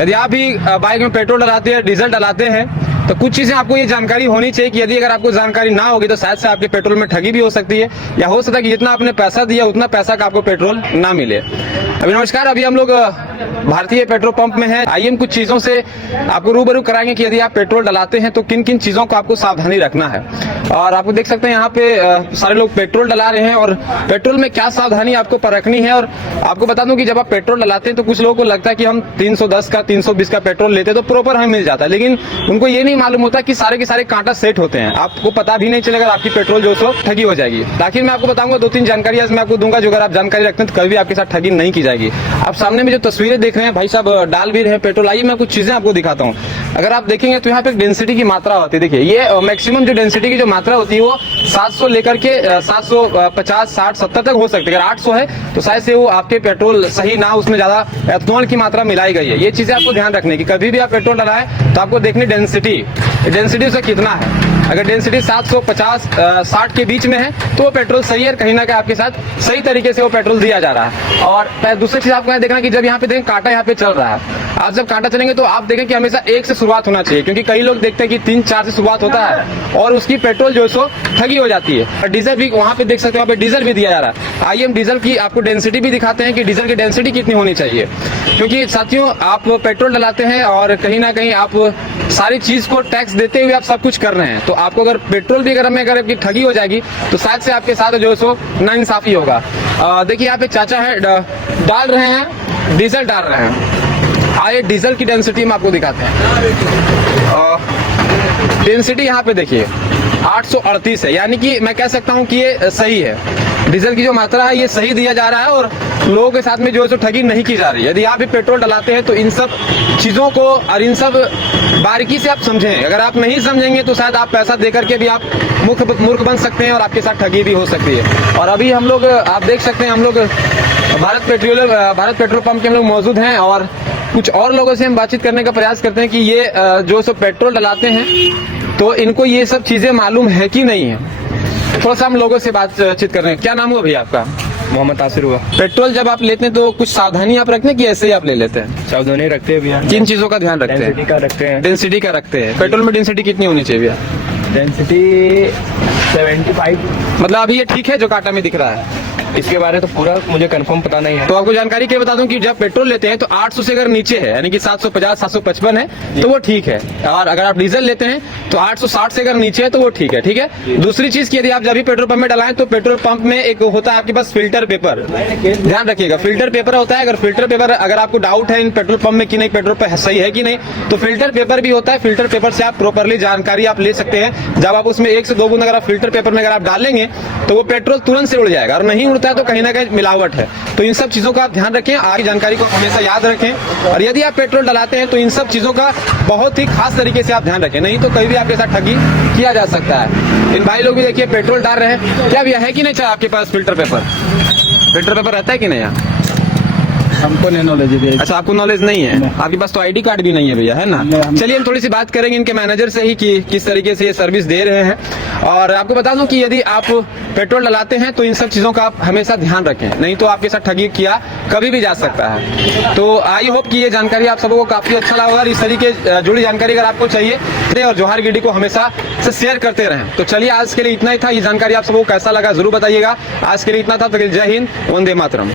यदि आप भी बाइक में पेट्रोल डलाते हैं, डीजल डलाते हैं, तो कुछ चीजें आपको ये जानकारी होनी चाहिए कि यदि अगर आपको जानकारी ना होगी तो शायद से आपके पेट्रोल में ठगी भी हो सकती है, या हो सकता है कि जितना आपने पैसा दिया उतना पैसा का आपको पेट्रोल ना मिले। अभी नमस्कार, अभी हम लोग भारतीय पेट्रोल पंप में हैं। आइए हम कुछ चीजों से आपको रूबरू कराएंगे कि यदि आप पेट्रोल डलाते हैं तो किन किन चीजों को आपको सावधानी रखना है। और आपको देख सकते हैं यहाँ पे सारे लोग पेट्रोल डला रहे हैं, और पेट्रोल में क्या सावधानी आपको परखनी है। और आपको बता दूं कि जब आप पेट्रोल डलाते हैं तो कुछ लोगों को लगता है कि हम 310 का 320 का पेट्रोल लेते हैं तो प्रॉपर हमें मिल जाता है, लेकिन उनको ये नहीं मालूम होता कि सारे के सारे कांटा सेट होते हैं। आपको पता भी नहीं चलेगा आपकी पेट्रोल जो सो ठगी हो जाएगी। आखिर मैं आपको बताऊंगा 2-3 जानकारी मैं आपको दूंगा, जो अगर आप जानकारी रखते हैं तो कभी भी आपके साथ ठगी नहीं की जाएगी। आप सामने में जो तस्वीरें देख रहे हैं, भाई साहब डाल भी रहे हैं पेट्रोल। आइए मैं कुछ चीजें आपको दिखाता हूँ। अगर आप देखेंगे तो यहाँ पे डेंसिटी की मात्रा होती है। देखिए ये मैक्सिमम जो डेंसिटी की जो मात्रा होती है वो 700 लेकर के 750, 60, 70 तक हो सकती है। अगर 800 है तो शायद से वो आपके पेट्रोल सही ना, उसमें ज्यादा एथनॉल की मात्रा मिलाई गई है। ये चीजें आपको ध्यान रखने की, कभी भी आप पेट्रोल डलाएं तो आपको देखनी डेंसिटी उसका कितना है। अगर डेंसिटी 750, 60 के बीच में है तो वो पेट्रोल सही है, कहीं ना कहीं आपके साथ सही तरीके से वो पेट्रोल दिया जा रहा है। और दूसरी चीज आपको देखना कि जब यहाँ पे देखें कांटा यहाँ पे चल रहा है, आप जब कांटा चलेंगे तो आप देखें कि हमेशा 1 से शुरुआत होना चाहिए, क्योंकि कई लोग देखते हैं कि 3-4 से शुरुआत होता है और उसकी पेट्रोल जो है सो ठगी हो जाती है। और डीजल भी वहाँ पे देख सकते हो, वहाँ पे डीजल भी दिया जा रहा है। आइए हम डीजल की आपको डेंसिटी भी दिखाते हैं कि डीजल की डेंसिटी कितनी होनी चाहिए, क्योंकि साथियों आप पेट्रोल डलाते हैं और कहीं ना कहीं आप सारी चीज को टैक्स देते हुए आप सब कुछ कर रहे हैं, तो आपको अगर पेट्रोल भी अगर आपकी ठगी हो जाएगी तो शायद से आपके साथ जो है सो नाइंसाफी होगा। देखिए यहाँ पे चाचा है डाल रहे हैं, डीजल डाल रहे हैं। आइए डीजल की डेंसिटी हम आपको दिखाते हैं। डेंसिटी यहाँ पे देखिए 838 है, यानी कि मैं कह सकता हूँ कि ये सही है। डीजल की जो मात्रा है ये सही दिया जा रहा है और लोगों के साथ में जो है ठगी नहीं की जा रही है। यदि आप भी पेट्रोल डलाते हैं तो इन सब चीजों को और इन सब बारीकी से आप समझें। अगर आप नहीं समझेंगे तो शायद आप पैसा देकर के भी आप मूर्ख बन सकते हैं और आपके साथ ठगी भी हो सकती है। और अभी हम लोग आप देख सकते हैं, हम लोग भारत पेट्रोल पंप के हम लोग मौजूद हैं और कुछ और लोगों से हम बातचीत करने का प्रयास करते हैं कि ये जो सब पेट्रोल डलाते हैं तो इनको ये सब चीजें मालूम है कि नहीं है। थोड़ा सा हम लोगों से बातचीत कर रहे हैं। क्या नाम हुआ भैया आपका? मोहम्मद आसिर हुआ। पेट्रोल जब आप लेते हैं तो कुछ सावधानी आप रखते हैं कि ऐसे ही आप ले लेते हैं? सावधानी रखते हैं भैया। किन चीजों का ध्यान रखते हैं? डेंसिटी का रखते हैं। डेंसिटी का रखते हैं। पेट्रोल में डेंसिटी कितनी होनी चाहिए भैया? डेंसिटी 75। मतलब अभी ये ठीक है जो कांटा में दिख रहा है? इसके बारे में तो पूरा मुझे कंफर्म पता नहीं है। तो आपको जानकारी क्या बता दूं कि जब पेट्रोल लेते हैं तो 800 से अगर नीचे है, यानी कि 750, 755 है तो वो ठीक है। और अगर आप डीजल लेते हैं तो 860 से अगर नीचे है तो वो ठीक है। ठीक है। दूसरी चीज की यदि आप जब भी पेट्रोल पंप में डलाएं तो पेट्रोल पंप में एक होता है आपके पास फिल्टर पेपर, ध्यान रखिएगा। फिल्टर पेपर होता है, अगर फिल्टर पेपर अगर आपको डाउट है इन पेट्रोल पंप में कि नहीं पेट्रोल पे सही है कि नहीं, तो फिल्टर पेपर भी होता है। फिल्टर पेपर से आप प्रॉपरली जानकारी आप ले सकते हैं। जब आप उसमें 1 से 2 बूंद अगर आप फिल्टर पेपर में अगर आप डालेंगे तो वो पेट्रोल तुरंत से उड़ जाएगा, और नहीं उड़ता है तो कहीं ना कहीं मिलावट है। तो इन सब चीजों का आप ध्यान रखें, आगे जानकारी को हमेशा याद रखें। और यदि आप पेट्रोल डलाते हैं तो इन सब चीजों का बहुत ही खास तरीके से आप ध्यान रखें, नहीं तो कभी भी आपके साथ ठगी किया जा सकता है। इन भाई लोग भी देखिए पेट्रोल डाल रहे हैं। क्या भैया है कि नहीं चाहे आपके पास फिल्टर पेपर रहता है कि नहीं? हमको नहीं नॉलेज है। अच्छा, आपको नॉलेज नहीं है? आपके पास तो आईडी कार्ड भी नहीं है भैया, है ना? चलिए हम थोड़ी सी बात करेंगे इनके मैनेजर से ही कि किस तरीके से ये सर्विस दे रहे हैं। और आपको बता दूं कि यदि आप पेट्रोल डलाते हैं तो इन सब चीजों का आप हमेशा ध्यान रखें, नहीं तो आपके साथ ठगी किया कभी भी जा सकता है। तो आई होप कि ये जानकारी आप सबको काफी अच्छा लगा और इस तरीके जुड़ी जानकारी अगर आपको चाहिए और जोहार गिडी को हमेशा से शेयर करते रहें। तो चलिए आज के लिए इतना ही था। ये जानकारी आप सबको कैसा लगा जरूर बताइएगा। आज के लिए इतना था, तो जय हिंद, वंदे मातरम।